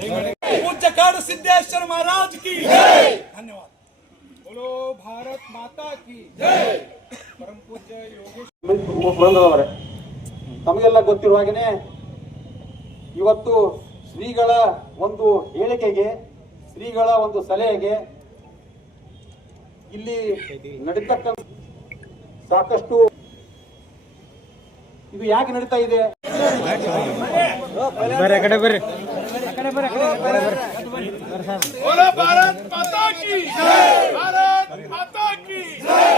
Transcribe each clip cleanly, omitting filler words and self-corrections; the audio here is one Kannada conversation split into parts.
पूज्य काಡು सिद्धेश्वर महाराज की धन्यवाद। बोलो भारत माता की जय। परम पूज्य ಯೋಗೇಶ್ ಬಂದವರೇ, ತಮಗೆಲ್ಲ ಗೊತ್ತಿರುವ ಹಾಗೆಯೇ ಇವತ್ತು ಶ್ರೀಗಳ ಒಂದು ಹೇಳಿಕೆಗೆ, ಶ್ರೀಗಳ ಒಂದು ಸಲಹೆಗೆ ಇಲ್ಲಿ ನಡೀತಕ್ಕಂಥ ಸಾಕಷ್ಟು ಇದು ಯಾಕೆ ನಡೀತಾ ಇದೆ? बोलो भारत माता की जय, भारत माता की जय।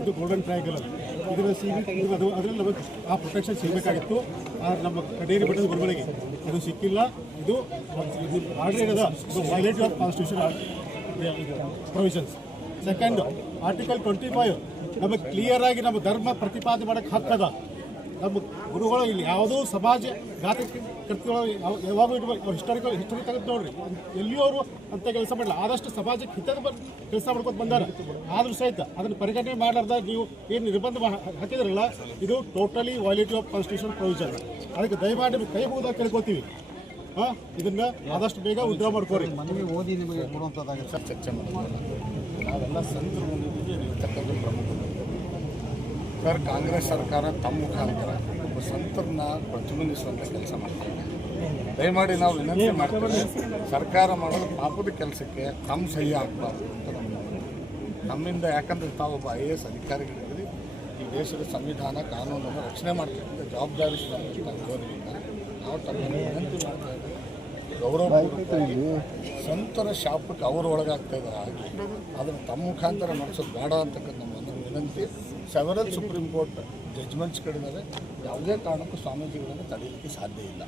ಇದು ಗೋಲ್ಡನ್ ಟ್ರಯಾಂಗಲ್ ಇದರ ಅದರಲ್ಲಿ ನಮಗೆ ಆ ಪ್ರೊಟೆಕ್ಷನ್ ಸಿಗಬೇಕಾಗಿತ್ತು. ನಮ್ಮ ಕಡೇರಿ ಬೆಟ್ಟದ ಗುರುಗಳಿಗೆ ಅದು ಸಿಕ್ಕಿಲ್ಲ. ಇದು ಆರ್ಡರ್ ಇರೋದು violate of constitution provisions. Second, article 25 ನಮಗೆ ಕ್ಲಿಯರ್ ಆಗಿ ನಮ್ಮ ಧರ್ಮ ಪ್ರತಿಪಾದನೆ ಮಾಡೋಕ್ಕೆ ಹಕ್ಕದ. ನಮ್ಮ ಗುರುಗಳು ಇಲ್ಲಿ ಯಾವುದೋ ಸಮಾಜ ಘಾತ ಕೃತ್ಯಗಳು ಯಾವಾಗೂ ಹಿಸ್ಟರಿ ತೆಗೆದು ನೋಡ್ರಿ, ಎಲ್ಲಿಯೂ ಅವರು ಅಂತ ಕೆಲಸ ಮಾಡಲ್ಲ. ಆದಷ್ಟು ಸಮಾಜಕ್ಕೆ ಹಿತದ ಕೆಲಸ ಮಾಡ್ಕೊತ ಬಂದಾರ. ಆದರೂ ಸಹಿತ ಅದನ್ನು ಪರಿಗಣನೆ ಮಾಡಲಾರ್ದಾಗ ನೀವು ಏನು ನಿರ್ಬಂಧ ಹಾಕಿದ್ರಲ್ಲ, ಇದು ಟೋಟಲಿ ವೈಲೇಟಿವ್ ಆಫ್ ಕಾನ್ಸ್ಟಿಟ್ಯೂಷನ್ ಪ್ರೊವಿಷನ್. ಅದಕ್ಕೆ ದಯಮಾಡಿ ಕೈ ಮುಗಿದಾಗ ಕೇಳ್ಕೊತೀವಿ, ಇದನ್ನ ಆದಷ್ಟು ಬೇಗ ಉದ್ಧಾರ ಮಾಡ್ಕೋರಿ. ಮನವಿ ಓದಿ ನಿಮಗೆ ಕೊಡುವಂಥದ್ದಾಗಿರುತ್ತೆ. ಚರ್ಚೆ ಮಾಡೋದಿಲ್ಲ. ನಾವೆಲ್ಲ ಸಂತರು ಮುಂದಿದ್ದೀವಿ ಇರ್ತಕ್ಕಂಥ ಪ್ರಮುಖರು. ಸರ್, ಕಾಂಗ್ರೆಸ್ ಸರ್ಕಾರ ತಮ್ಮ ಮುಖಾಂತರ ಒಬ್ಬ ಸಂತರನ್ನ ಪ್ರತಿಬಿಂಬಿಸುವಂಥ ಕೆಲಸ ಮಾಡ್ತಾರೆ. ದಯಮಾಡಿ ನಾವು ವಿನಂತಿ ಮಾಡ್ತೀವಿ, ಸರ್ಕಾರ ಮಾಡೋದು ಪಾಪದ ಕೆಲಸಕ್ಕೆ ತಮ್ಮ ಸಹಿ ಆಗಬಾರ್ದು ಅಂತ ನಮ್ಮಿಂದ. ಯಾಕಂದರೆ ತಾವು ಒಬ್ಬ IAS ಅಧಿಕಾರಿಗಳಿದ್ದೀರಿ, ಈ ದೇಶದ ಸಂವಿಧಾನ ಕಾನೂನನ್ನು ರಕ್ಷಣೆ ಮಾಡ್ತಕ್ಕಂಥ ಜವಾಬ್ದಾರಿ ಗೌರವದಿಂದ ನಾವು ತಮ್ಮನ್ನು ವಿನಂತಿ ಮಾಡ್ತಾ ಇದ್ದೀವಿ. ಗೌರವಪೂರ್ವಕವಾಗಿ ಸಂತರ ಶಾಪಕ್ಕೆ ಅವರು ಒಳಗಾಗ್ತಾ ಇದ್ದಾರೆ. ಹಾಗೆ ಅದನ್ನು ತಮ್ಮ ಮುಖಾಂತರ ನಡೆಸೋದು ಬೇಡ ಅಂತಕ್ಕಂಥ ನಮ್ಮ ವಿನಂತಿ. ಸೆವೆರಲ್ ಸುಪ್ರೀಂ ಕೋರ್ಟ್ ಜಡ್ಜ್ಮೆಂಟ್ಸ್ ಕಡಿದಾವೆ. ಯಾವುದೇ ಕಾರಣಕ್ಕೂ ಸ್ವಾಮೀಜಿಗಳನ್ನು ತಡೆಯಲಿಕ್ಕೆ ಸಾಧ್ಯ ಇಲ್ಲ.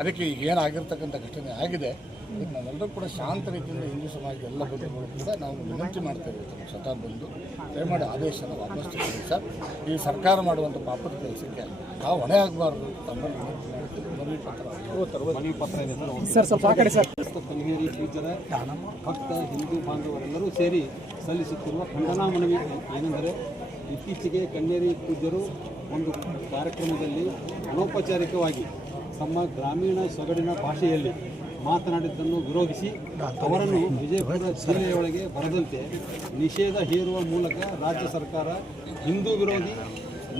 ಅದಕ್ಕೆ ಈಗ ಏನಾಗಿರ್ತಕ್ಕಂಥ ಘಟನೆ ಆಗಿದೆ, ಅದಕ್ಕೆ ನಾವೆಲ್ಲರೂ ಕೂಡ ಶಾಂತ ರೀತಿಯಿಂದ ಹಿಂದೂ ಸಮಾಜ ಎಲ್ಲ ಬಂಧುಗಳು ಕೂಡ ನಾವು ವಿನಂತಿ ಮಾಡ್ತಾ ಇರ್ತೀವಿ. ಸ್ವತಃ ಬಂದು ದಯಮಾಡಿ ಆದೇಶನ ವಾಪಸ್ ತಗೊಳ್ಳಿ ಸರ್. ಈ ಸರ್ಕಾರ ಮಾಡುವಂಥ ಪಾಪದ ಕೆಲಸಕ್ಕೆ ನಾವು ಹೊಣೆ ಆಗಬಾರ್ದು. ತಮ್ಮಲ್ಲಿ ವಿನಂತಿ ಮಾಡ್ತೀವಿ. ಮನವಿ ಪತ್ರ ಇದೆ ಸರ್, ಸ್ವಲ್ಪ ಆ ಕಡೆ ಸರ್. ಕಲಿಗೇರಿ ಪೂಜ್ಯರ ಭಕ್ತ ಹಿಂದೂ ಬಾಂಧವರೆಲ್ಲರೂ ಸೇರಿ ಸಲ್ಲಿಸುತ್ತಿರುವ ಖಂಡನಾ ಮನವಿ ಏನೆಂದರೆ, ಇತ್ತೀಚೆಗೆ ಕನ್ನೇರಿ ಪೂಜ್ಯರು ಒಂದು ಕಾರ್ಯಕ್ರಮದಲ್ಲಿ ಅನೌಪಚಾರಿಕವಾಗಿ ತಮ್ಮ ಗ್ರಾಮೀಣ ಸೊಗಡಿನ ಭಾಷೆಯಲ್ಲಿ ಮಾತನಾಡಿದ್ದನ್ನು ವಿರೋಧಿಸಿ ಅವರನ್ನು ವಿಜಯಪುರ ಜಿಲ್ಲೆಯೊಳಗೆ ಬರದಂತೆ ನಿಷೇಧ ಹೇರುವ ಮೂಲಕ ರಾಜ್ಯ ಸರ್ಕಾರ ಹಿಂದೂ ವಿರೋಧಿ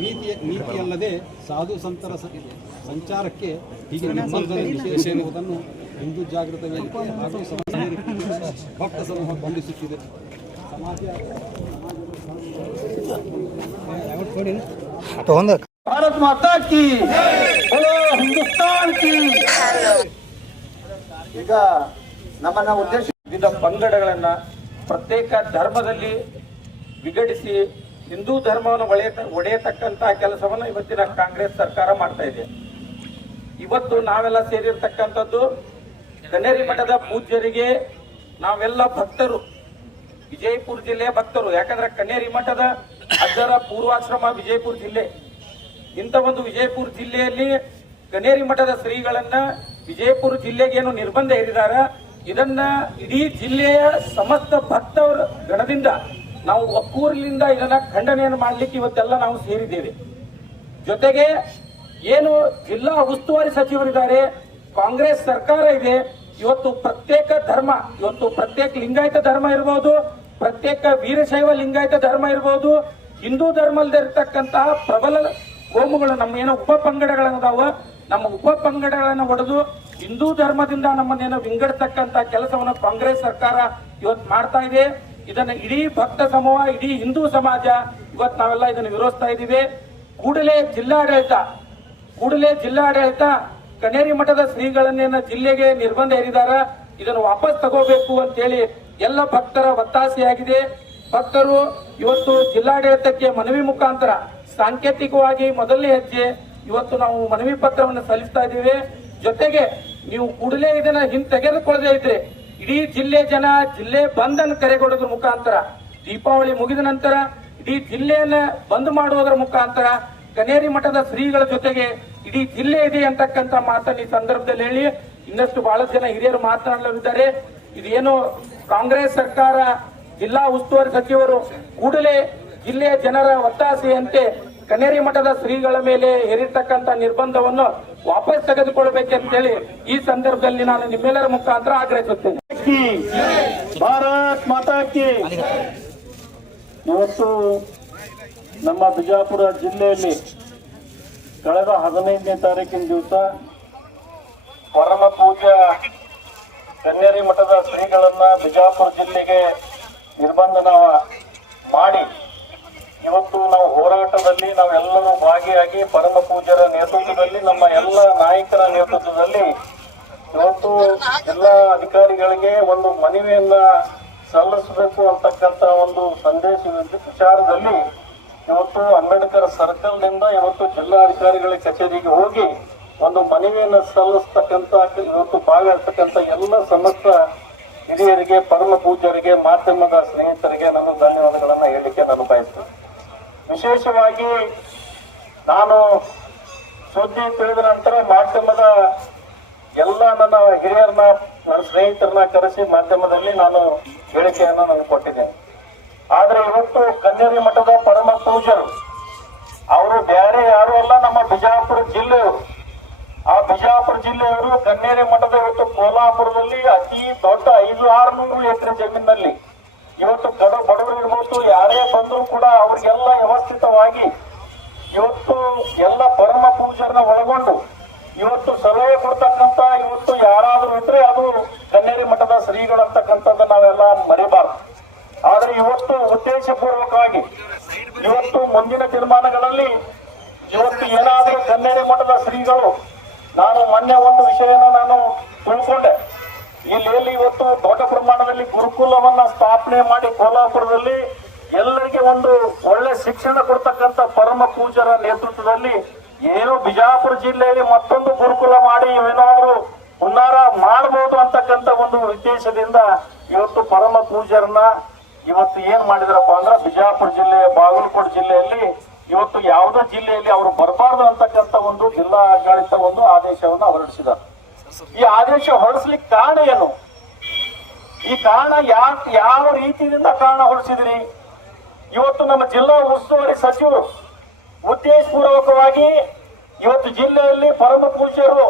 ನೀತಿಯಲ್ಲದೆ ಸಾಧು ಸಂತರ ಸಂಚಾರಕ್ಕೆ ಹೀಗೆ ನಿಷೇಧಿಸುವುದನ್ನು ಹಿಂದೂ ಜಾಗೃತ ವೇದಿಕೆ ಹಾಗೂ ಭಕ್ತ ಸಮೂಹ ಖಂಡಿಸುತ್ತಿದೆ. ಭಾರತ್ ಮಾತಾ ಕಿ, ಹಿಂದೂಸ್ತಾನ್ ಕಿ. ಈಗ ನಮ್ಮನ್ನ ಉದ್ದೇಶ ವಿವಿಧ ಪಂಗಡಗಳನ್ನ ಪ್ರತ್ಯೇಕ ಧರ್ಮದಲ್ಲಿ ವಿಘಟಿಸಿ ಹಿಂದೂ ಧರ್ಮವನ್ನು ಒಡೆಯತಕ್ಕಂತಹ ಕೆಲಸವನ್ನು ಇವತ್ತಿನ ಕಾಂಗ್ರೆಸ್ ಸರ್ಕಾರ ಮಾಡ್ತಾ ಇದೆ. ಇವತ್ತು ನಾವೆಲ್ಲ ಸೇರಿರ್ತಕ್ಕಂಥದ್ದು ಕನ್ನೇರಿ ಮಠದ ಪೂಜ್ಯರಿಗೆ ನಾವೆಲ್ಲ ಭಕ್ತರು, ವಿಜಯಪುರ ಜಿಲ್ಲೆಯ ಭಕ್ತರು. ಯಾಕಂದ್ರೆ ಕನ್ನೇರಿ ಮಠದ ಅಜ್ಜರ ಪೂರ್ವಾಶ್ರಮ ವಿಜಯಪುರ ಜಿಲ್ಲೆ. ಇಂಥ ಒಂದು ವಿಜಯಪುರ ಜಿಲ್ಲೆಯಲ್ಲಿ ಕನ್ನೇರಿ ಮಠದ ಶ್ರೀಗಳನ್ನ ವಿಜಯಪುರ ಜಿಲ್ಲೆಗೆ ಏನು ನಿರ್ಬಂಧ ಹೇರಿದಾರ, ಇದನ್ನ ಇಡೀ ಜಿಲ್ಲೆಯ ಸಮಸ್ತ ಭಕ್ತರ ಗಣದಿಂದ ನಾವು ಒಕ್ಕೂರಿನಿಂದ ಇದನ್ನ ಖಂಡನೆಯನ್ನು ಮಾಡಲಿಕ್ಕೆ ಇವತ್ತೆಲ್ಲ ನಾವು ಸೇರಿದ್ದೇವೆ. ಜೊತೆಗೆ ಏನು ಜಿಲ್ಲಾ ಉಸ್ತುವಾರಿ ಸಚಿವರಿದ್ದಾರೆ, ಕಾಂಗ್ರೆಸ್ ಸರ್ಕಾರ ಇದೆ, ಇವತ್ತು ಪ್ರತ್ಯೇಕ ಧರ್ಮ, ಇವತ್ತು ಪ್ರತ್ಯೇಕ ಲಿಂಗಾಯತ ಧರ್ಮ ಇರಬಹುದು, ಪ್ರತ್ಯೇಕ ವೀರಶೈವ ಲಿಂಗಾಯತ ಧರ್ಮ ಇರಬಹುದು, ಹಿಂದೂ ಧರ್ಮದಲ್ಲಿರ್ತಕ್ಕಂತಹ ಪ್ರಬಲ ಕೋಮುಗಳು ನಮ್ಮ ಏನೋ ಉಪ ಪಂಗಡಗಳದಾವ, ನಮ್ಮ ಉಪ ಪಂಗಡಗಳನ್ನು ಒಡೆದು ಹಿಂದೂ ಧರ್ಮದಿಂದ ನಮ್ಮನ್ನೇನೋ ವಿಂಗಡತಕ್ಕಂತ ಕೆಲಸವನ್ನು ಕಾಂಗ್ರೆಸ್ ಸರ್ಕಾರ ಇವತ್ತು ಮಾಡ್ತಾ ಇದೆ. ಇದನ್ನ ಇಡೀ ಭಕ್ತ ಸಮೂಹ, ಇಡೀ ಹಿಂದೂ ಸಮಾಜ ಇವತ್ತು ನಾವೆಲ್ಲ ಇದನ್ನು ವಿರೋಧಿಸ್ತಾ ಇದ್ದೀವಿ. ಕೂಡಲೇ ಜಿಲ್ಲಾಡಳಿತ ಕನ್ನೇರಿ ಮಠದ ಶ್ರೀಗಳನ್ನೇನ ಜಿಲ್ಲೆಗೆ ನಿರ್ಬಂಧ ಹೇರಿದಾರ, ಇದನ್ನು ವಾಪಸ್ ತಗೋಬೇಕು ಅಂತೇಳಿ ಎಲ್ಲ ಭಕ್ತರ ಒತ್ತಾಸೆಯಾಗಿದೆ. ಭಕ್ತರು ಇವತ್ತು ಜಿಲ್ಲಾಡಳಿತಕ್ಕೆ ಮನವಿ ಮುಖಾಂತರ ಸಾಂಕೇತಿಕವಾಗಿ ಮೊದಲನೇ ಹೆಜ್ಜೆ ಇವತ್ತು ನಾವು ಮನವಿ ಪತ್ರವನ್ನು ಸಲ್ಲಿಸ್ತಾ ಇದ್ದೀವಿ. ಜೊತೆಗೆ ನೀವು ಕೂಡಲೇ ಇದನ್ನ ಹಿಂತೆಗೆದುಕೊಳ್ಳದೆ ಇದ್ರೆ ಇಡೀ ಜಿಲ್ಲೆ ಜನ ಜಿಲ್ಲೆ ಬಂದ್ ಅನ್ನು ಕರೆಗೊಳ್ಳೋದ್ರ ಮುಖಾಂತರ, ದೀಪಾವಳಿ ಮುಗಿದ ನಂತರ ಇಡೀ ಜಿಲ್ಲೆಯನ್ನ ಬಂದ್ ಮಾಡುವುದರ ಮುಖಾಂತರ ಕನೇರಿ ಮಠದ ಶ್ರೀಗಳ ಜೊತೆಗೆ ಇಡೀ ಜಿಲ್ಲೆ ಇದೆ ಅಂತಕ್ಕಂಥ ಮಾತನ್ನು ಈ ಸಂದರ್ಭದಲ್ಲಿ ಹೇಳಿ ಇನ್ನಷ್ಟು ಬಹಳಷ್ಟು ಜನ ಹಿರಿಯರು ಮಾತನಾಡಲಿದ್ದಾರೆ. ಇದೇನು ಕಾಂಗ್ರೆಸ್ ಸರ್ಕಾರ ಜಿಲ್ಲಾ ಉಸ್ತುವಾರಿ ಸಚಿವರು ಕೂಡಲೇ ಜಿಲ್ಲೆಯ ಜನರ ಒತ್ತಾಸೆಯಂತೆ ಕನೇರಿ ಮಠದ ಶ್ರೀಗಳ ಮೇಲೆ ಹೇರಿರ್ತಕ್ಕಂಥ ನಿರ್ಬಂಧವನ್ನು ವಾಪಸ್ ತೆಗೆದುಕೊಳ್ಳಬೇಕಂತೇಳಿ ಈ ಸಂದರ್ಭದಲ್ಲಿ ನಾನು ನಿಮ್ಮೆಲ್ಲರ ಮುಖಾಂತರ ಆಗ್ರಹಿಸುತ್ತೇನೆ. ಭಾರತ್ ಮಾತಾ ಕಿ. ಇವತ್ತು ನಮ್ಮ ಬಿಜಾಪುರ ಜಿಲ್ಲೆಯಲ್ಲಿ ಕಳೆದ 15ನೇ ತಾರೀಕಿನ ದಿವಸ ಪರಮ ಪೂಜ್ಯ ಕನ್ನೇರಿ ಮಠದ ಶ್ರೀಗಳನ್ನ ಬಿಜಾಪುರ ಜಿಲ್ಲೆಗೆ ನಿರ್ಬಂಧನ ಮಾಡಿ ಇವತ್ತು ನಾವು ಹೋರಾಟದಲ್ಲಿ ನಾವೆಲ್ಲರೂ ಭಾಗಿಯಾಗಿ ಪರಮ ಪೂಜ್ಯರ ನೇತೃತ್ವದಲ್ಲಿ ನಮ್ಮ ಎಲ್ಲ ನಾಯಕರ ನೇತೃತ್ವದಲ್ಲಿ ಇವತ್ತು ಎಲ್ಲ ಅಧಿಕಾರಿಗಳಿಗೆ ಒಂದು ಮನವಿಯನ್ನ ಸಲ್ಲಿಸಬೇಕು ಅಂತಕ್ಕಂಥ ಒಂದು ಸಂದೇಶ ವಿಚಾರದಲ್ಲಿ ಇವತ್ತು ಅಂಬೇಡ್ಕರ್ ಸರ್ಕಲ್ ನಿಂದ ಇವತ್ತು ಜಿಲ್ಲಾಧಿಕಾರಿಗಳ ಕಚೇರಿಗೆ ಹೋಗಿ ಒಂದು ಮನವಿಯನ್ನು ಸಲ್ಲಿಸ್ತಕ್ಕಂಥ ಇವತ್ತು ಭಾಗವಹಿಸ್ತಕ್ಕಂಥ ಎಲ್ಲ ಸಮಸ್ತ ಹಿರಿಯರಿಗೆ ಪರಮ ಪೂಜ್ಯರಿಗೆ ಮಾಧ್ಯಮದ ಸ್ನೇಹಿತರಿಗೆ ನಾನು ಧನ್ಯವಾದಗಳನ್ನ ಹೇಳಲಿಕ್ಕೆ ನಾನು ಬಯಸ್ತೇನೆ. ವಿಶೇಷವಾಗಿ ನಾನು ಸುದ್ದಿ ತಿಳಿದ ನಂತರ ಮಾಧ್ಯಮದ ಎಲ್ಲ ನನ್ನ ಹಿರಿಯರನ್ನ ನನ್ನ ಸ್ನೇಹಿತರನ್ನ ಕರೆಸಿ ಮಾಧ್ಯಮದಲ್ಲಿ ನಾನು ಹೇಳಿಕೆಯನ್ನು ನಾನು ಕೊಟ್ಟಿದ್ದೇನೆ. ಆದ್ರೆ ಇವತ್ತು ಕನ್ನೇರಿ ಮಠದ ಪರಮ ಪೂಜ್ಯರು ಅವರು ಬೇರೆ ಯಾರು ಅಲ್ಲ, ನಮ್ಮ ಬಿಜಾಪುರ ಜಿಲ್ಲೆಯವರು. ಆ ಬಿಜಾಪುರ ಜಿಲ್ಲೆಯವರು ಕನ್ನೇರಿ ಮಠದ ಇವತ್ತು ಕೋಲ್ಹಾಪುರದಲ್ಲಿ ಅತಿ ದೊಡ್ಡ 500-600 ಎಕರೆ ಜಮೀನಿನಲ್ಲಿ ಇವತ್ತು ಬಡವರು ಇರ್ಬೋದು, ಯಾರೇ ಬಂದರೂ ಕೂಡ ಅವ್ರಿಗೆಲ್ಲ ವ್ಯವಸ್ಥಿತವಾಗಿ ಇವತ್ತು ಎಲ್ಲ ಪರಮ ಪೂಜ್ಯರನ್ನ ಒಳಗೊಂಡು ಇವತ್ತು ಸಲಹೆ ಕೊಡ್ತಕ್ಕಂಥ ಇವತ್ತು ಯಾರಾದರೂ ಇದ್ರೆ ಅದು ಕನ್ನೇರಿ ಮಠದ ಶ್ರೀಗಳು ಅಂತಕ್ಕಂಥದ್ದು ನಾವೆಲ್ಲ ಮರಿಬಾರ್ದು. ಆದ್ರೆ ಇವತ್ತು ಉದ್ದೇಶಪೂರ್ವಕವಾಗಿ ಇವತ್ತು ಮುಂದಿನ ತೀರ್ಮಾನಗಳಲ್ಲಿ ಇವತ್ತು ಏನಾದರೂ ಕನ್ನೇರಿ ಮಠದ ಶ್ರೀಗಳು, ನಾನು ಮೊನ್ನೆ ಒಂದು ವಿಷಯನ ನಾನು ತಿಳ್ಕೊಂಡೆ, ಇಲ್ಲಿ ಇವತ್ತು ದೊಡ್ಡ ಪ್ರಮಾಣದಲ್ಲಿ ಗುರುಕುಲವನ್ನ ಸ್ಥಾಪನೆ ಮಾಡಿ ಕೋಲ್ಹಾಪುರದಲ್ಲಿ ಎಲ್ಲರಿಗೆ ಒಂದು ಒಳ್ಳೆ ಶಿಕ್ಷಣ ಕೊಡ್ತಕ್ಕಂಥ ಪರಮ ಪೂಜ್ಯರ ನೇತೃತ್ವದಲ್ಲಿ ಏನೋ ಬಿಜಾಪುರ ಜಿಲ್ಲೆಯಲ್ಲಿ ಮತ್ತೊಂದು ಗುರುಕುಲ ಮಾಡಿ ಏನಾದರೂ ಹುನ್ನಾರ ಮಾಡಬಹುದು ಅಂತಕ್ಕಂಥ ಒಂದು ಉದ್ದೇಶದಿಂದ ಇವತ್ತು ಪರಮ ಪೂಜ್ಯರನ್ನ ಇವತ್ತು ಏನ್ ಮಾಡಿದ್ರಪ್ಪ ಅಂದ್ರೆ ಬಿಜಾಪುರ ಜಿಲ್ಲೆ, ಬಾಗಲಕೋಟೆ ಜಿಲ್ಲೆಯಲ್ಲಿ ಇವತ್ತು ಯಾವುದೇ ಜಿಲ್ಲೆಯಲ್ಲಿ ಅವರು ಬರಬಾರ್ದು ಅಂತಕ್ಕಂಥ ಒಂದು ಜಿಲ್ಲಾಡಳಿತ ಒಂದು ಆದೇಶವನ್ನು ಹೊರಡಿಸಿದ್ದಾರೆ. ಈ ಆದೇಶ ಹೊರಡಿಸ್ಲಿಕ್ಕೆ ಕಾರಣ ಏನು? ಈ ಕಾರಣ ಯಾವ ರೀತಿಯಿಂದ ಕಾರಣ ಹೊರಡಿಸಿದ್ರಿ? ಇವತ್ತು ನಮ್ಮ ಜಿಲ್ಲಾ ಉಸ್ತುವಾರಿ ಸಚಿವರು ಉದ್ದೇಶಪೂರ್ವಕವಾಗಿ ಇವತ್ತು ಜಿಲ್ಲೆಯಲ್ಲಿ ಪರಮ ಪೂಜ್ಯರು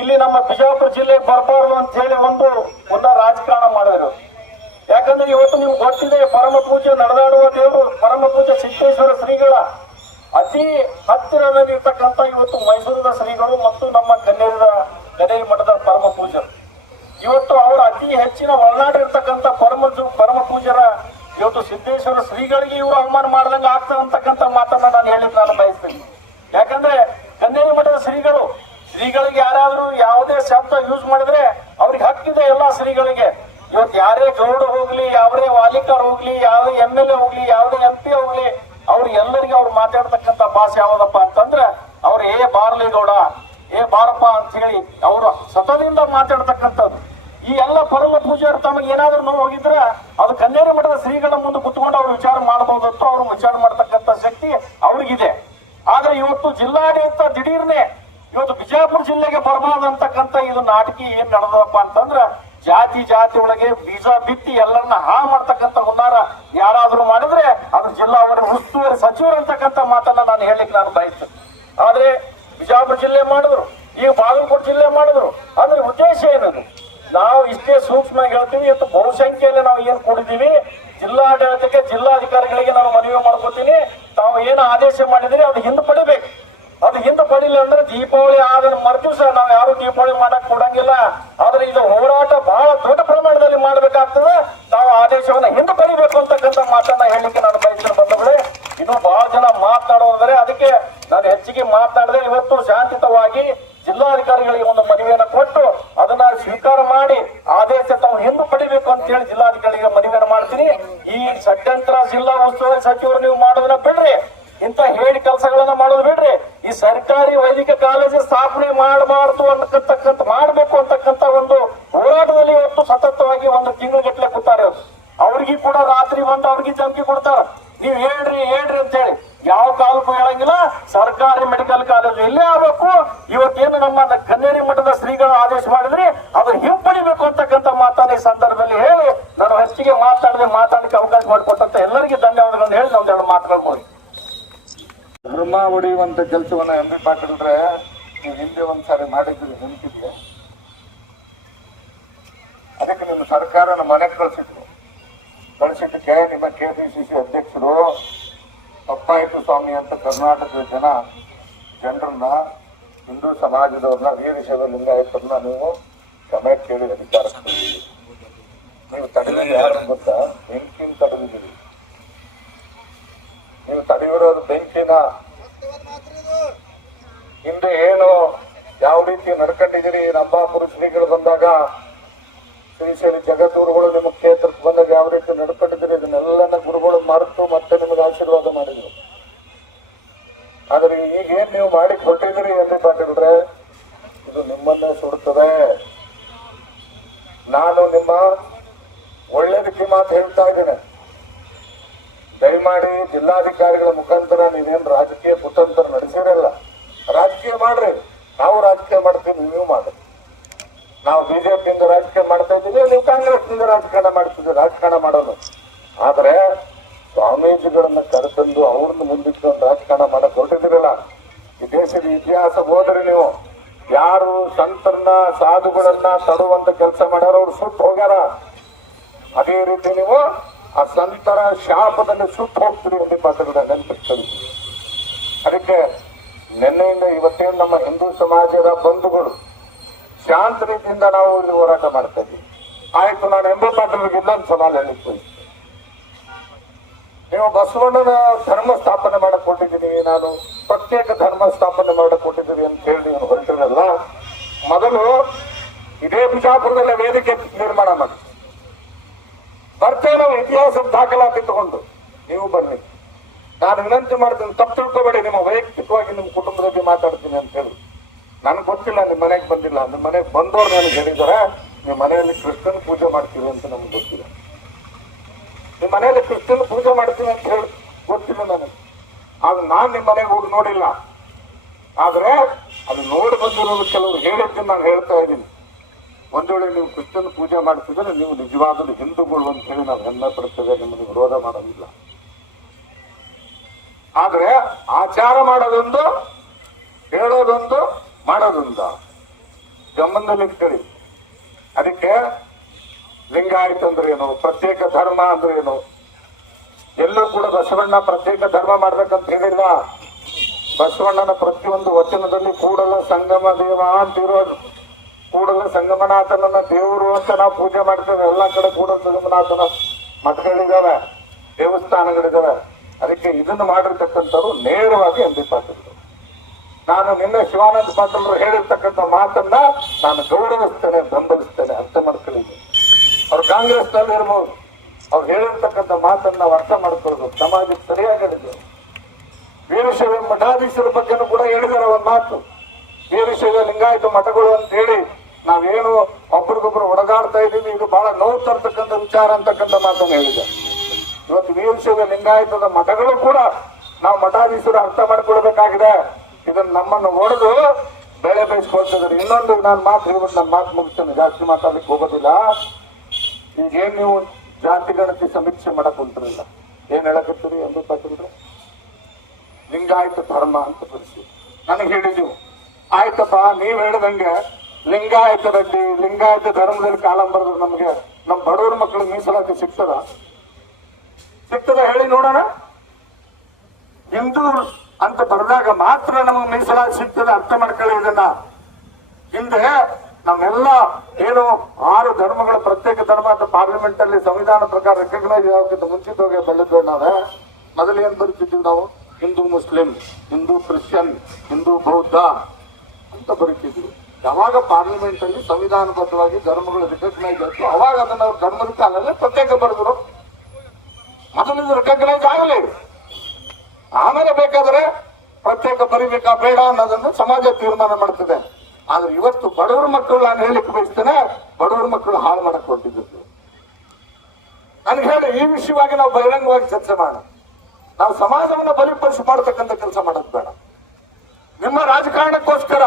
ಇಲ್ಲಿ ನಮ್ಮ ಬಿಜಾಪುರ ಜಿಲ್ಲೆಗೆ ಬರಬಾರ್ದು ಅಂತ ಹೇಳಿ ಒಂದು ರಾಜಕಾರಣ ಮಾಡಿದ್ರು. ಯಾಕಂದ್ರೆ ಇವತ್ತು ನಿಮ್ಗೆ ಗೊತ್ತಿದೆ, ಪರಮ ಪೂಜೆ ನಡೆದಾಡುವ ದೇವರು ಪರಮ ಪೂಜೆ ಸಿದ್ದೇಶ್ವರ ಶ್ರೀಗಳ ಅತಿ ಹತ್ತಿರದಲ್ಲಿರ್ತಕ್ಕಂಥ ಇವತ್ತು ಮೈಸೂರಿನ ಶ್ರೀಗಳು ಮತ್ತು ನಮ್ಮ ಕನ್ನೇರಿ ಮಠದ ಪರಮ ಪೂಜರು. ಇವತ್ತು ಅವರ ಅತಿ ಹೆಚ್ಚಿನ ಒಳನಾಡು ಇರ್ತಕ್ಕಂಥ ಪರಮ ಪೂಜರ ಇವತ್ತು ಸಿದ್ದೇಶ್ವರ ಶ್ರೀಗಳಿಗೆ ಇವರು ಅವಮಾನ ಮಾಡ್ದಂಗೆ ಆಗ್ತದೆ ಅಂತಕ್ಕಂಥ ಮಾತನ್ನ ನಾನು ಹೇಳಿಕ್ಕೆ ನಾನು ಬಯಸ್ತೀನಿ. ಯಾಕಂದ್ರೆ ಕನ್ನೇರಿ ಮಠದ ಶ್ರೀಗಳಿಗೆ ಯಾರಾದ್ರೂ ಯಾವುದೇ ಶಬ್ದ ಯೂಸ್ ಮಾಡಿದ್ರೆ ಅವ್ರಿಗೆ ಹಕ್ಕಿದೆ ಎಲ್ಲ ಶ್ರೀಗಳಿಗೆ. ಇವತ್ತು ಯಾರೇ ಗೌಡ ಹೋಗ್ಲಿ, ಯಾವುದೇ ವಾಲಿಕರ್ ಹೋಗ್ಲಿ, ಯಾವುದೇ MLA ಹೋಗ್ಲಿ, ಯಾವುದೇ MP ಹೋಗ್ಲಿ, ಅವ್ರು ಎಲ್ಲರಿಗೆ ಅವ್ರು ಮಾತಾಡ್ತಕ್ಕಂಥ ಭಾಷೆ ಯಾವ್ದಪ್ಪ ಅಂತಂದ್ರೆ ಅವ್ರು ಬಾರ್ಲಿ ಗೌಡ, ಬಾರಪ್ಪ ಅಂತ ಹೇಳಿ ಅವರು ಸತದಿಂದ ಮಾತಾಡ್ತಕ್ಕಂಥದ್ದು. ಈ ಎಲ್ಲ ಪರಮ ಪೂಜೆಯರು ತಮಗೆ ಏನಾದ್ರೂ ನೋವು ಹೋಗಿದ್ರೆ ಅದು ಕನ್ನೇರಿ ಮಠದ ಶ್ರೀಗಳ ಮುಂದೆ ಕುತ್ಕೊಂಡು ಅವ್ರು ವಿಚಾರ ಮಾಡಬಹುದತ್ತು, ಅವ್ರು ವಿಚಾರ ಮಾಡ್ತಕ್ಕಂಥ ಶಕ್ತಿ ಅವ್ರಿಗಿದೆ. ಆದ್ರೆ ಇವತ್ತು ಜಿಲ್ಲಾಡಳಿತ ದಿಢೀರ್ನೆ ಇವತ್ತು ಬಿಜಾಪುರ ಜಿಲ್ಲೆಗೆ ಬರಬಾರ್ದು ಅಂತಕ್ಕಂಥ ಇದು ನಾಟಕಿ ಏನ್ ನಡೆದಪ್ಪ ಅಂತಂದ್ರ ಜಾತಿ ಒಳಗೆ ಬೀಜ ಬಿತ್ತಿ ಎಲ್ಲರನ್ನ ಮಾಡ್ತಕ್ಕಂಥ ಹುನ್ನಾರ ಯಾರಾದ್ರೂ ಮಾಡಿದ್ರೆ ಅದು ಜಿಲ್ಲಾ ಉಸ್ತುವಾರಿ ಸಚಿವರು ಅಂತಕ್ಕಂಥ ಮಾತನ್ನ ನಾನು ಹೇಳಿಕ್ಕೆ ನಾನು ಬಯಸ್ತೇನೆ. ಆದ್ರೆ ಬಿಜಾಪುರ ಜಿಲ್ಲೆ ಮಾಡಿದ್ರು, ಈಗ ಬಾಗಲಕೋಟೆ ಜಿಲ್ಲೆ ಮಾಡಿದ್ರು. ಅದ್ರ ಉದ್ದೇಶ ಏನದು? ನಾವು ಇಷ್ಟೇ ಸೂಕ್ಷ್ಮವಾಗಿ ಹೇಳ್ತೀವಿ. ಇವತ್ತು ಬಹುಸಂಖ್ಯೆಯಲ್ಲಿ ನಾವು ಏನ್ ಕೂಡಿದೀವಿ, ಜಿಲ್ಲಾಡಳಿತಕ್ಕೆ ಜಿಲ್ಲಾಧಿಕಾರಿಗಳಿಗೆ ನಾನು ಮನವಿ ಮಾಡ್ಕೊತೀನಿ, ತಾವು ಏನು ಆದೇಶ ಮಾಡಿದ್ರಿ ಅದು ಹಿಂದೆ ಪಡಿಬೇಕು. ಅದು ಹಿಂದೆ ಪಡಿಲ್ಲ ಅಂದ್ರೆ ದೀಪಾವಳಿ ಆದ ಮರುದಿವಸ ನಾವು ಯಾರು ದೀಪಾವಳಿ ಮಾಡಕ್ ಕೊಡಂಗಿಲ್ಲ. ಆದ್ರೆ ಇದು ಹೋರಾಟ ಬಹಳ ದೊಡ್ಡ ಪ್ರಮಾಣದಲ್ಲಿ ಮಾಡ್ಬೇಕಾಗ್ತದೆ. ತಾವು ಆದೇಶವನ್ನ ಹಿಂದೆ ಪಡಿಬೇಕು ಅಂತಕ್ಕಂಥ ಮಾತನ್ನ ಹೇಳಲಿಕ್ಕೆ ನಾನು ಬಯಸಿದ ಬಂಧುಗಳೇ. ಇದು ಬಹಳ ಜನ ಮಾತನಾಡೋದ್ರೆ ಅದಕ್ಕೆ ನಾನು ಹೆಚ್ಚಿಗೆ ಮಾತನಾಡದೆ ಇವತ್ತು ಶಾಂತಿಯುತವಾಗಿ ಜಿಲ್ಲಾಧಿಕಾರಿಗಳಿಗೆ ಒಂದು ಮನವಿಯನ್ನು ಕೊಟ್ಟು ಅದನ್ನ ಸ್ವೀಕಾರ ಮಾಡಿ ಆದೇಶ ತಾವು ಹಿಂದೆ ಪಡಿಬೇಕು ಅಂತ ಹೇಳಿ ಜಿಲ್ಲಾಧಿಕಾರಿಗಳಿಗೆ ಮನವಿಯನ್ನು ಮಾಡ್ತೀನಿ. ಈ ಷಡ್ಯಂತ್ರ ಜಿಲ್ಲಾ ಉಸ್ತುವಾರಿ ಸಚಿವರು ನೀವು ಮಾಡೋದನ್ನ ಬಿಡ್ರಿ, ಇಂತ ಹೇಳಿ ಕೆಲಸಗಳನ್ನ ಮಾಡೋದು ಬಿಡ್ರಿ. ಈ ಸರ್ಕಾರಿ ವೈದ್ಯಕೀಯ ಕಾಲೇಜು ಸ್ಥಾಪನೆ ಮಾಡಬಾರ್ದು ಅನ್ನತಕ್ಕಂಥ ಮಾಡಬೇಕು ಅಂತಕ್ಕಂಥ ಒಂದು ಹೋರಾಟದಲ್ಲಿ ಇವತ್ತು ಸತತವಾಗಿ ಒಂದು ತಿಂಗಳ ಕೂತಾರೆ. ಅವ್ರಿಗೆ ಕೂಡ ರಾತ್ರಿ ಬಂದು ಅವ್ರಿಗೆ ಧಮಕಿ ಕೊಡ್ತಾರ, ನೀವ್ ಹೇಳ್ರಿ ಅಂತ ಹೇಳಿ ಯಾವ ಕಾಲಕ್ಕೂ ಹೇಳಂಗಿಲ್ಲ. ಸರ್ಕಾರ ಸರ್ಕಾರಿ ಮೆಡಿಕಲ್ ಕಾಲೇಜು ಇಲ್ಲೇ ಆಗಬೇಕು. ಇವತ್ತೇನು ನಮ್ಮ ಕನ್ನೇರಿ ಮಠದ ಶ್ರೀಗಳು ಆದೇಶ ಮಾಡಿದ್ರೆ ಅದು ಹಿಂಪಡಿಬೇಕು ಅಂತಕ್ಕಂಥ ಮಾತನ್ನ ಈ ಸಂದರ್ಭದಲ್ಲಿ ಹೇಳಿ ನಾನು ಹೆಚ್ಚಿಗೆ ಮಾತಾಡಲಿಕ್ಕೆ ಅವಕಾಶ ಮಾಡಿಕೊಟ್ಟಂತ ಎಲ್ಲರಿಗೂ ಧನ್ಯವಾದಗಳನ್ನು ಹೇಳಿ ಒಂದೆರಡು ಮಾತುಗಳು ಮಾಡಿ. ಧರ್ಮ ಹೊಡೆಯುವಂತ ಕೆಲಸವನ್ನ ಎಂ ಬಿ ಪಾಟೀಲ್ರೆ ನೀವು ಹಿಂದೆ ಒಂದ್ಸಾರಿ ಮಾಡಿದ್ದೀರಿ, ನೆನಪಿದ್ಯಾ? ಅದಕ್ಕೆ ನಿಮ್ಮ ಸರ್ಕಾರನ ಮನೆಗೆ ಕಳಿಸಿದ್ದಕ್ಕೆ ನಿಮ್ಮ ಕೆಪಿಸಿಸಿ ಅಧ್ಯಕ್ಷರು ತಪ್ಪಾಯಿತು ಸ್ವಾಮಿ ಅಂತ ಕರ್ನಾಟಕದ ಜನರನ್ನ ಹಿಂದೂ ಸಮಾಜದವ್ರನ್ನ ವೀರಶೈವ ಲಿಂಗಾಯತರನ್ನ ನೀವು ಕ್ಷಮೆ ಕೇಳಿ ಅಧಿಕಾರ ನೀವು ತಡೆದ ಯಾರು ಗೊತ್ತಾ? ಬೆಂಕಿನ ತಡೆದಿದ್ದೀರಿ ನೀವು. ತಡೆಯಿರೋದು ಬೆಂಕಿನ. ಹಿಂದೆ ಏನು ಯಾವ ರೀತಿ ನಡ್ಕೊಂಡಿದ್ದೀರಿ, ರಂಭಾಪುರ ಶ್ರೀಗಳು ಬಂದಾಗ, ಶ್ರೀಶೈಲಿ ಜಗದ್ಗುರುಗಳು ನಿಮ್ಮ ಕ್ಷೇತ್ರಕ್ಕೆ ಬಂದಾಗ ಯಾವ ರೀತಿ ನಡ್ಕೊಂಡಿದ್ದೀರಿ, ಇದನ್ನೆಲ್ಲನ ಗುರುಗಳು ಮರೆತು ಮತ್ತೆ ನಿಮಗೆ ಆಶೀರ್ವಾದ ಮಾಡಿದ್ರು. ಆದ್ರೆ ಈಗೇನ್ ನೀವು ಮಾಡಿ ಕೊಟ್ಟಿದ್ದೀರಿ ಎಲ್ಲಿ ಪಾಟೀಲ್ರೆ, ಇದು ನಿಮ್ಮನ್ನೇ ಸುಡುತ್ತದೆ. ನಾನು ನಿಮ್ಮ ಒಳ್ಳೇದಕ್ಕೆ ಮಾತು ಹೇಳ್ತಾ ಇದ್ದೇನೆ. ದಯಮಾಡಿ ಜಿಲ್ಲಾಧಿಕಾರಿಗಳ ಮುಖಾಂತರ ನೀವೇನು ರಾಜಕೀಯ ಕುತಂತ್ರ ನಡೆಸಿರಲ್ಲ, ರಾಜಕೀಯ ಮಾಡ್ರಿ. ನಾವು ರಾಜಕೀಯ ಮಾಡ್ತೀವಿ, ನೀವು ಮಾಡ್ರಿ. ನಾವು ಬಿಜೆಪಿಯಿಂದ ರಾಜಕೀಯ ಮಾಡ್ತಾ ಇದ್ದೀವಿ, ನೀವು ಕಾಂಗ್ರೆಸ್ನಿಂದ ರಾಜಕಾರಣ ಮಾಡ್ತಿದ್ದೀವಿ. ರಾಜಕಾರಣ ಮಾಡೋದು ಆದ್ರೆ ಸ್ವಾಮೀಜಿಗಳನ್ನ ಕರೆತಂದು ಅವ್ರನ್ನ ಮುಂದಿಟ್ಕೊಂಡು ರಾಜಕಾರಣ ಮಾಡಕ್ ಹೊರಟಿದಿರಲ್ಲ. ಈ ದೇಶದ ಇತಿಹಾಸ ಹೋದ್ರಿ ನೀವು. ಯಾರು ಸಂತರನ್ನ ಸಾಧುಗಳನ್ನ ತಡುವಂತ ಕೆಲಸ ಮಾಡ್ಯಾರ ಅವ್ರು ಸುಟ್ಟು ಹೋಗ್ಯಾರ. ಅದೇ ರೀತಿ ನೀವು ಆ ಸಂತರ ಶಾಪದಲ್ಲಿ ಸುಟ್ಟು ಹೋಗ್ತೀರಿ ಎಂದು ಪಾತ್ರಗಳ ನೆನಪಿಸ್ತೀವಿ. ಅದಕ್ಕೆ ನಿನ್ನೆಯಿಂದ ಇವತ್ತೇನು ನಮ್ಮ ಹಿಂದೂ ಸಮಾಜದ ಬಂಧುಗಳು ಶಾಂತ ರೀತಿಯಿಂದ ನಾವು ಇಲ್ಲಿ ಹೋರಾಟ ಮಾಡ್ತಾ ಇದ್ದೀವಿ. ಆಯ್ತು, ನಾನು ಎಂ ಬಿ ಪಾಟೀಲ್ರಿಗೆ ಇನ್ನೊಂದು ಸವಾಲು ಹೇಳಿತ್ತು. ನೀವು ಬಸವಣ್ಣನ ಧರ್ಮ ಸ್ಥಾಪನೆ ಮಾಡಕ್ ಕೊಟ್ಟಿದ್ದೀನಿ, ನಾನು ಪ್ರತ್ಯೇಕ ಧರ್ಮ ಸ್ಥಾಪನೆ ಮಾಡಕ್ ಕೊಟ್ಟಿದ್ದೀನಿ ಅಂತ ಹೇಳಿ ನೀವು ಹೊರಟಿರಲ್ಲ. ಮೊದಲು ಇದೇ ಬಿಜಾಪುರದಲ್ಲಿ ವೇದಿಕೆ ನಿರ್ಮಾಣ ಮಾಡಿ ಬರ್ತೇವೆ. ನಾವು ಇತಿಹಾಸ ದಾಖಲಾತಿ ತಗೊಂಡು ನೀವು ಬನ್ನಿ. ನಾನು ವಿನಂತಿ ಮಾಡ್ತೀನಿ, ತಪ್ಪು ತಿಳ್ಕೊಬೇಡಿ. ನಿಮ್ಮ ವೈಯಕ್ತಿಕವಾಗಿ ನಿಮ್ಮ ಕುಟುಂಬದ ಬಗ್ಗೆ ಮಾತಾಡ್ತೀನಿ ಅಂತ ಹೇಳಿ. ನನ್ಗೆ ಗೊತ್ತಿಲ್ಲ, ನಿಮ್ಮ ಮನೆಗೆ ಬಂದಿಲ್ಲ. ನಿಮ್ಮ ಮನೆಗೆ ಬಂದವ್ರು ನನಗೆ ಹೇಳಿದಾರೆ ನಿಮ್ಮ ಮನೆಯಲ್ಲಿ ಕೃಷ್ಣನ್ ಪೂಜೆ ಮಾಡ್ತೀವಿ ಅಂತ ನಮ್ಗೆ ಗೊತ್ತಿಲ್ಲ. ನಿಮ್ಮ ಮನೆಯಲ್ಲಿ ಕೃಷ್ಣನ್ ಪೂಜೆ ಮಾಡ್ತೀನಿ ಅಂತ ಹೇಳಿ ಗೊತ್ತಿಲ್ಲ ನನಗೆ. ಆಗ ನಾನು ನಿಮ್ಮ ಮನೆಗೆ ಹೋಗಿ ನೋಡಿಲ್ಲ. ಆದ್ರೆ ಅದು ನೋಡಿ ಬಂದಿರೋದು ಕೆಲವರು ಹೇಳಿದ್ದನ್ನು ನಾನು ಹೇಳ್ತಾ ಇದ್ದೀನಿ. ಒಂದ್ ವೇಳೆ ನೀವು ಕೃಷ್ಣನ್ ಪೂಜೆ ಮಾಡ್ತಿದ್ರೆ ನೀವು ನಿಜವಾಗಲೂ ಹಿಂದೂಗಳು ಅಂತ ಹೇಳಿ ನಾವು ಹೆಮ್ಮೆ ಪಡ್ತೇವೆ, ನಿಮಗೆ ವಿರೋಧ ಮಾಡೋದಿಲ್ಲ. ಆದ್ರೆ ಆಚಾರ ಮಾಡೋದೊಂದು, ಹೇಳೋದೊಂದು, ಮಾಡೋದೊಂದು ಗಮನದಲ್ಲಿ ಇಟ್ಕೊಳ್ಳಿ. ಅದಕ್ಕೆ ಲಿಂಗಾಯತ ಅಂದ್ರೆ ಏನು, ಪ್ರತ್ಯೇಕ ಧರ್ಮ ಅಂದ್ರೆ ಏನು, ಎಲ್ಲೂ ಕೂಡ ಬಸವಣ್ಣ ಪ್ರತ್ಯೇಕ ಧರ್ಮ ಮಾಡ್ಬೇಕಂತ ಹೇಳಿಲ್ಲ. ಬಸವಣ್ಣನ ಪ್ರತಿಯೊಂದು ವಚನದಲ್ಲಿ ಕೂಡಲ ಸಂಗಮ ದೇವ ಅಂತಿರೋದು. ಕೂಡಲ ಸಂಗಮನಾಥನನ್ನ ದೇವರು ಅಂತ ನಾವು ಪೂಜೆ ಮಾಡ್ತೇವೆ. ಎಲ್ಲಾ ಕಡೆ ಕೂಡಲ ಸಂಗಮನಾಥನ ಮಠಗಳಿದಾವೆ, ದೇವಸ್ಥಾನಗಳಿದಾವೆ. ಅದಕ್ಕೆ ಇದನ್ನು ಮಾಡಿರ್ತಕ್ಕಂಥವ್ರು ನೇರವಾಗಿ ಎಂ ಬಿ ಪಾಟೀಲ್. ನಾನು ನಿನ್ನೆ ಶಿವಾನಂದ ಪಾಟೀಲ್ರು ಹೇಳಿರ್ತಕ್ಕಂಥ ಮಾತನ್ನ ನಾನು ಗೌರವಿಸ್ತೇನೆ, ಬೆಂಬಲಿಸ್ತೇನೆ. ಅರ್ಥ ಮಾಡ್ಕೊಳ್ಳಿ. ಅವ್ರು ಕಾಂಗ್ರೆಸ್ನಲ್ಲಿ ಇರ್ಬೋದು, ಅವ್ರು ಹೇಳಿರ್ತಕ್ಕಂಥ ಮಾತನ್ನ ನಾವು ಅರ್ಥ ಮಾಡ್ಕೊಳ್ಳೋದು ಸಮಾಜಕ್ಕೆ ಸರಿಯಾಗಿ ಹೇಳಿದ್ರು. ವೀರಶೈವ ಮಠಾಧೀಶರ ಬಗ್ಗೆನೂ ಕೂಡ ಹೇಳಿದಾರೆ ಒಂದು ಮಾತು. ವೀರಶೈವ ಲಿಂಗಾಯತ ಮಠಗಳು ಅಂತ ಹೇಳಿ ನಾವೇನು ಒಬ್ರಿಗೊಬ್ರು ಒಡಗಾಡ್ತಾ ಇದ್ದೀವಿ, ಇದು ಬಹಳ ನೋವು ತರ್ತಕ್ಕಂಥ ವಿಚಾರ ಅಂತಕ್ಕಂಥ ಮಾತನ್ನು ಹೇಳಿದ್ದಾರೆ. ಇವತ್ತು ವೀರಶೈವ ಲಿಂಗಾಯತದ ಮಠಗಳು ಕೂಡ ನಾವು ಮಠಾಧೀಶರು ಅರ್ಥ ಮಾಡ್ಕೊಳ್ಬೇಕಾಗಿದೆ. ಇದನ್ನ ನಮ್ಮನ್ನು ಒಡೆದು ಬೆಳೆ ಬೇಯಿಸ್ಕೊಳ್ತಿದ್ದಾರೆ. ಇನ್ನೊಂದು ನಾನು ಮಾತು ಹೇಳ್ಬಿಟ್ಟು ನನ್ನ ಮಾತು ಮುಗಿಸ್ತೇನೆ, ಜಾಸ್ತಿ ಮಾತಾಡ್ಲಿಕ್ಕೆ ಹೋಗೋದಿಲ್ಲ. ಈಗೇನ್ ನೀವು ಜಾತಿ ಗಣತಿ ಸಮೀಕ್ಷೆ ಮಾಡಕ್ ಹೊಂಟಿರಲ್ಲ, ಏನ್ ಹೇಳಕತ್ತೀರಿ ಎಂ ಬಿ ಪಾಟೀಲ್ರೆ? ಲಿಂಗಾಯತ ಧರ್ಮ ಅಂತ ಪರಿಸ್ಥಿತಿ ನನಗೆ ಹೇಳಿದ್ದೀವಿ. ಆಯ್ತಪ್ಪ, ನೀವ್ ಹೇಳಿದಂಗೆ ಲಿಂಗಾಯತರಲ್ಲಿ ಲಿಂಗಾಯತ ಧರ್ಮದಲ್ಲಿ ಕಾಲಂ ಬರೆದ್ರು ನಮ್ಗೆ ನಮ್ಮ ಬಡವರ ಮಕ್ಕಳಿಗೆ ಮೀಸಲಾತಿ ಸಿಗ್ತದ ಹೇಳಿ ನೋಡೋಣ. ಹಿಂದೂ ಅಂತ ಬರೆದಾಗ ಮಾತ್ರ ನಮಗೆ ಮೀಸಲಾತಿ ಸಿಗ್ತದೆ. ಅರ್ಥ ಮಾಡ್ಕೊಳ್ಳಿ ಇದನ್ನ. ಹಿಂದೆ ನಮ್ಮೆಲ್ಲ ಏನು 6 ಧರ್ಮಗಳ ಪ್ರತ್ಯೇಕ ಧರ್ಮ ಅಂತ ಪಾರ್ಲಿಮೆಂಟ್ ಅಲ್ಲಿ ಸಂವಿಧಾನ ಪ್ರಕಾರ ರೆಕಗ್ನೈಸ್ ಆಗೋಕ್ಕಿಂತ ಮುಂಚಿತವಾಗಿ ಬೆಳೆದ ನಾವೇ ಮೊದಲು ಏನ್ ಬರೀತಿದ್ವಿ ನಾವು? ಹಿಂದೂ ಮುಸ್ಲಿಂ, ಹಿಂದೂ ಕ್ರಿಶ್ಚಿಯನ್, ಹಿಂದೂ ಬೌದ್ಧ ಅಂತ ಬರೀತಿದ್ವಿ. ಯಾವಾಗ ಪಾರ್ಲಿಮೆಂಟ್ ಅಲ್ಲಿ ಸಂವಿಧಾನಬದ್ಧವಾಗಿ ಧರ್ಮಗಳು ರಿಕಗ್ನೈಸ್ ಆಯ್ತು ಅವಾಗ ಅದನ್ನ ಧರ್ಮದ ಕಾಲಲ್ಲೇ ಪ್ರತ್ಯೇಕ ಬರೆದ್ರು. ಮೊದಲು ಇದು ರಿಕಗ್ನೈಸ್ ಆಗಲಿ, ಆಮೇಲೆ ಬೇಕಾದ್ರೆ ಪ್ರತ್ಯೇಕ ಬರೀಬೇಕಾ ಬೇಡ ಅನ್ನೋದನ್ನು ಸಮಾಜ ತೀರ್ಮಾನ ಮಾಡ್ತದೆ. ಆದ್ರೆ ಇವತ್ತು ಬಡವರ ಮಕ್ಕಳು ನಾನು ಹೇಳಿಕ್ಕೆ ಬಯಸ್ತೇನೆ, ಬಡವರ ಮಕ್ಕಳು ಹಾಳು ಮಾಡಕ್ ಹೊರಟಿದ್ದು. ನನ್ಗೆ ಹೇಳಿ, ಈ ವಿಷಯವಾಗಿ ನಾವು ಬಹಿರಂಗವಾಗಿ ಚರ್ಚೆ ಮಾಡೋಣ. ನಾವು ಸಮಾಜವನ್ನ ಬಲಿಪಡಿಸಿ ಮಾಡತಕ್ಕಂಥ ಕೆಲಸ ಮಾಡೋದು ಬೇಡ. ನಿಮ್ಮ ರಾಜಕಾರಣಕ್ಕೋಸ್ಕರ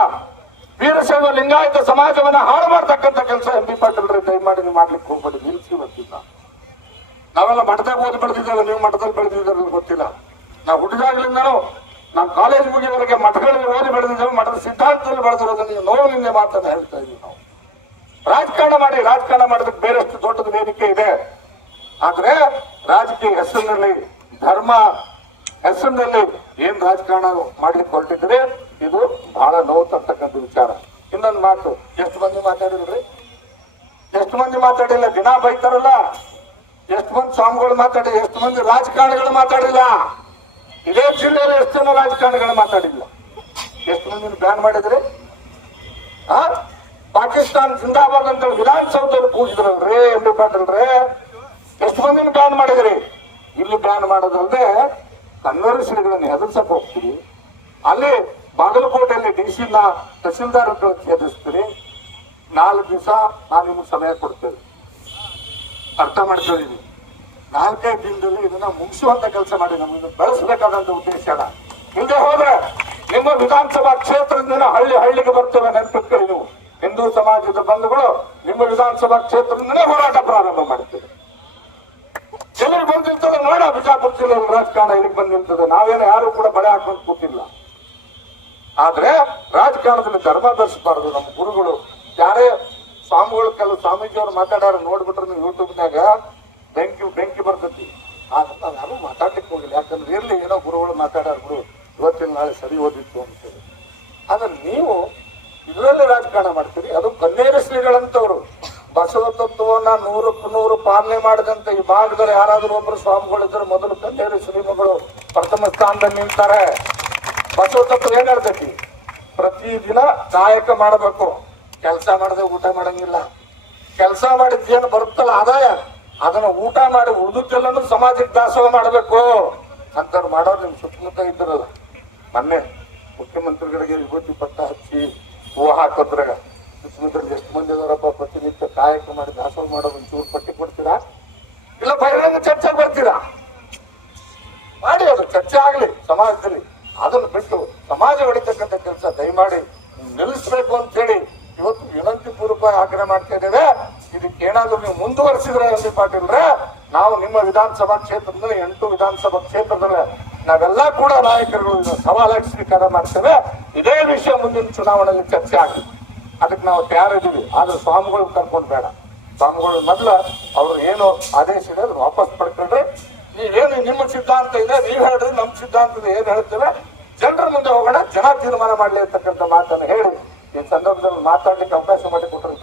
ವೀರಶೈವ ಲಿಂಗಾಯತ ಸಮಾಜವನ್ನ ಹಾಳು ಮಾಡ್ತಕ್ಕಂಥ ಕೆಲಸ ಎಂ ಬಿ ಪಾಟೀಲ್ ರೇ ದಯಮಾಡಿ ನೀವು ಮಾಡ್ಲಿಕ್ಕೆ ಹೋಗ್ಬೇಡಿ, ನಿಲ್ಸಿ ಬರ್ತಿದ್ದ. ನಾವೆಲ್ಲ ಮಠದಾಗ ಓದಿ ಬೆಳೆದಿದ್ದೇವೆ, ನೀವು ಮಠದಲ್ಲಿ ಬೆಳೆದಿದ್ದೀರ ಗೊತ್ತಿಲ್ಲ. ನಾವು ಹುಟ್ಟಿದಾಗ್ಲಿಂದನೂ ನಾವು ಕಾಲೇಜ್ ಮುಗಿಯವರೆಗೆ ಮಠಗಳಲ್ಲಿ ಓದಿ ಬೆಳೆದಿದ್ದೇವೆ, ಮಠದ ಸಿದ್ಧಾಂತದಲ್ಲಿ ಬೆಳೆದಿರೋದನ್ನ ನೀವು ನೋವಿನಿಂದ ಮಾತನ್ನ ಹೇಳ್ತಾ ಇದೀವಿ. ನಾವು ರಾಜಕಾರಣ ಮಾಡೋದಕ್ಕೆ ಬೇರೆಷ್ಟು ದೊಡ್ಡದ ವೇದಿಕೆ ಇದೆ. ಆದ್ರೆ ರಾಜಕೀಯ ಹೆಸರಿನಲ್ಲಿ, ಧರ್ಮ ಹೆಸರಿನಲ್ಲಿ ಏನ್ ರಾಜಕಾರಣ ಮಾಡ್ಲಿಕ್ಕೆ ಹೊರಟಿದ್ರೆ ಇದು ಬಹಳ ನೋವು ತರ್ತಕ್ಕಂಥ ವಿಚಾರ. ಇನ್ನೊಂದು ಮಾತು, ಎಷ್ಟು ಮಂದಿ ಮಾತಾಡಿಲ್ರಿ? ಎಷ್ಟು ಮಂದಿ ಮಾತಾಡಿಲ್ಲ? ದಿನ ಬೈತಾರಲ್ಲ, ಎಷ್ಟು ಮಂದಿ ಸ್ವಾಮಿಗಳು ಮಾತಾಡಿ, ಎಷ್ಟು ಮಂದಿ ರಾಜಕಾರಣಿಗಳು ಮಾತಾಡಿಲ್ಲ? ಇದೇ ಜಿಲ್ಲೆಯಲ್ಲಿ ಎಷ್ಟು ಜನ ರಾಜಕಾರಣಿಗಳು ಮಾತಾಡಿಲ್ಲ? ಎಷ್ಟು ಮಂದಿ ಬ್ಯಾನ್ ಮಾಡಿದ್ರಿ? ಪಾಕಿಸ್ತಾನ ಜಿಂದಾಬಾದ್ ಅಂತ ವಿಧಾನಸೌಧದಲ್ಲಿ ಕೂಗಿದ್ರಲ್ರಿ ಎಂ ಬಿ ಪಾಟೀಲ್ ರೇ, ಎಷ್ಟು ಮಂದಿನ ಬ್ಯಾನ್ ಮಾಡಿದ್ರಿ? ಇಲ್ಲಿ ಬ್ಯಾನ್ ಮಾಡೋದಲ್ಲದೆ ಕನ್ನಡ ಶ್ರೀಗಳನ್ನು ಹೆದರ್ಸಕ್ ಹೋಗ್ತೀರಿ. ಅಲ್ಲಿ ಬಾಗಲಕೋಟೆಯಲ್ಲಿ DC ತಹಸೀಲ್ದಾರ್ ಹೆದರ್ಸ್ತೀರಿ. 4 ದಿವಸ ನಾನು ನಿಮ್ಗೆ ಸಮಯ ಕೊಡ್ತೇವೆ, ಅರ್ಥ ಮಾಡ್ಕೊಳ್ಳಿ. 4-5 ದಿನದಲ್ಲಿ ಇದನ್ನ ಮುಗಿಸುವಂತ ಕೆಲಸ ಮಾಡಿ ನಮ್ಮನ್ನು ಬೆಳೆಸಬೇಕಾದಂತ ಉದ್ದೇಶ. ಹಿಂದೆ ಹೋದ್ರೆ ನಿಮ್ಮ ವಿಧಾನಸಭಾ ಕ್ಷೇತ್ರದಿಂದ ಹಳ್ಳಿಗೆ ಬರ್ತೇವೆ, ನೆನಪಿಟ್ಕೊಳ್ಳಿ. ನೀವು ಹಿಂದೂ ಸಮಾಜದ ಬಂಧುಗಳು ನಿಮ್ಮ ವಿಧಾನಸಭಾ ಕ್ಷೇತ್ರದಿಂದಲೇ ಹೋರಾಟ ಪ್ರಾರಂಭ ಮಾಡ್ತೇವೆ. ಎಲ್ಲಿಗೆ ಬಂದಿರ್ತದೆ ನೋಡ, ಬಿಜಾಪುರ ಜಿಲ್ಲೆಯಲ್ಲಿ ರಾಜಕಾರಣ ಇಲ್ಲಿಗೆ ಬಂದಿರ್ತದೆ. ನಾವೇನು ಯಾರು ಕೂಡ ಬಳೆ ಹಾಕೊಂಡು ಕೂತಿಲ್ಲ. ಆದ್ರೆ ರಾಜಕಾರಣದಲ್ಲಿ ಧರ್ಮ ಧರಿಸಬಾರದು. ನಮ್ಮ ಗುರುಗಳು ಯಾರೇ ಸ್ವಾಮಿಗಳು, ಕೆಲವು ಸ್ವಾಮೀಜಿಯವರು ಮಾತಾಡಾರ ನೋಡ್ಬಿಟ್ರೆ ನೀವು ಯೂಟ್ಯೂಬ್ನಾಗ ಬೆಂಕಿ ಬರ್ತೈತಿ. ಆದ್ರೆ ನಾವು ಯಾರು ಮಾತಾಡ್ಲಿಕ್ಕೆ ಹೋಗಿಲ್ಲ. ಯಾಕಂದ್ರೆ ಇರ್ಲಿ, ಏನೋ ಗುರುಗಳು ಮಾತಾಡಾರ ಬಿಡು, ಇವತ್ತಿನ ನಾಳೆ ಸರಿ ಓದಿತ್ತು ಅಂತೇಳಿ. ಆದ್ರೆ ನೀವು ಇದರಲ್ಲಿ ರಾಜಕಾರಣ ಮಾಡ್ತೀರಿ. ಅದು ಕನ್ನೇರು ಶ್ರೀಗಳಂತವ್ರು ಬಸವ ತತ್ವವನ್ನ 100ಕ್ಕೆ 100 ಪಾಲನೆ ಮಾಡಿದಂತ ಈ ಭಾಗದಲ್ಲಿ ಯಾರಾದ್ರೂ ಒಬ್ಬರು ಸ್ವಾಮಿಗಳಿದ್ರೆ ಮೊದಲು ಕನ್ನೇರು ಶ್ರೀಮಗಳು ಪ್ರಥಮ ಸ್ಥಾನದಲ್ಲಿ ನಿಲ್ತಾರೆ. ಬಸವ ತತ್ವ ಏನ್ ಹೇಳ್ತೈತಿ? ಪ್ರತಿದಿನ ಕಾಯಕ ಮಾಡಬೇಕು, ಕೆಲಸ ಮಾಡದೆ ಊಟ ಮಾಡಂಗಿಲ್ಲ. ಕೆಲಸ ಮಾಡಿದ್ದೇನು ಬರುತ್ತಲ್ಲ ಆದಾಯ, ಅದನ್ನ ಊಟ ಮಾಡಿ ಉಳಿದುಕ್ಕೆಲ್ಲೂ ಸಮಾಜಕ್ಕೆ ದಾಸೋಹ ಮಾಡಬೇಕು ಅಂತವ್ರು ಮಾಡೋರು ನಿಮ್ ಸುತ್ತಮುತ್ತ ಇದ್ರಲ್ಲ. ಮೊನ್ನೆ ಮುಖ್ಯಮಂತ್ರಿಗಳಿಗೆ ವಿಭೂತಿ ಪಟ್ಟ ಹಚ್ಚಿ ಹೂವು ಹಾಕೋದ್ರಾಗ ಸುತ್ತಮುತ್ತಲ್ಲಿ ಎಷ್ಟು ಮಂದಿ ಅದರಪ್ಪ ಪ್ರತಿನಿತ್ಯ ಕಾಯಕ ಮಾಡಿ ದಾಸೋಹ ಮಾಡೋದು ಒಂಚೂರು ಪಟ್ಟಿ ಕೊಡ್ತೀರಾ? ಇಲ್ಲ ಬಹಿರಂಗ ಚರ್ಚೆಗೆ ಬರ್ತೀರಾ? ಮಾಡಿ, ಅದು ಚರ್ಚೆ ಆಗ್ಲಿ ಸಮಾಜದಲ್ಲಿ. ಅದನ್ನು ಬಿಟ್ಟು ಸಮಾಜ ಹೊಡಿತಕ್ಕಂಥ ಕೆಲಸ ದಯಮಾಡಿ ನಿಲ್ಲಿಸಬೇಕು ಅಂತ ಹೇಳಿ ಇವತ್ತು ವಿನಂತಿ ಪೂರ್ವಕ ಆಗ್ರಹ ಮಾಡ್ತಾ ಇದ್ದೇವೆ. ಇದಕ್ಕೆ ಏನಾದ್ರೂ ನೀವು ಮುಂದುವರಿಸಿದ್ರೆ ಎಂ ಬಿ ಪಾಟೀಲ್ ರೇ, ನಾವು ನಿಮ್ಮ ವಿಧಾನಸಭಾ ಕ್ಷೇತ್ರದಲ್ಲಿ 8 ವಿಧಾನಸಭಾ ಕ್ಷೇತ್ರದಲ್ಲಿ ನಾವೆಲ್ಲ ಕೂಡ ನಾಯಕರುಗಳು ಸವಾಲಾಗಿ ಸ್ವೀಕಾರ ಮಾಡ್ತೇವೆ. ಇದೇ ವಿಷಯ ಮುಂದಿನ ಚುನಾವಣೆಯಲ್ಲಿ ಚರ್ಚೆ ಆಗಲಿ, ಅದಕ್ಕೆ ನಾವು ತಯಾರಿದ್ದೀವಿ. ಆದ್ರೆ ಸ್ವಾಮಿಗಳು ಕರ್ಕೊಂಡು ಬೇಡ. ಸ್ವಾಮಿಗಳು ಮೊದಲ ಅವ್ರು ಏನು ಆದೇಶ ಇದೆ ಅದನ್ನ ವಾಪಸ್ ಪಡ್ಕೊಂಡ್ರೆ, ನೀವೇನು ನಿಮ್ಮ ಸಿದ್ಧಾಂತ ಇದೆ ನೀವು ಹೇಳ್ರಿ, ನಮ್ಮ ಸಿದ್ಧಾಂತದ ಏನ್ ಹೇಳ್ತೇವೆ ಜನರ ಮುಂದೆ ಹೋಗೋಣ, ಜನ ತೀರ್ಮಾನ ಮಾಡ್ಲಿ ಅಂತಕ್ಕಂಥ ಮಾತನ್ನು ಹೇಳಿ ಈ ಸಂದರ್ಭದಲ್ಲಿ ಮಾತಾಡ್ಲಿಕ್ಕೆ ಅವಕಾಶ ಮಾಡಿಕೊಟ್ರೆ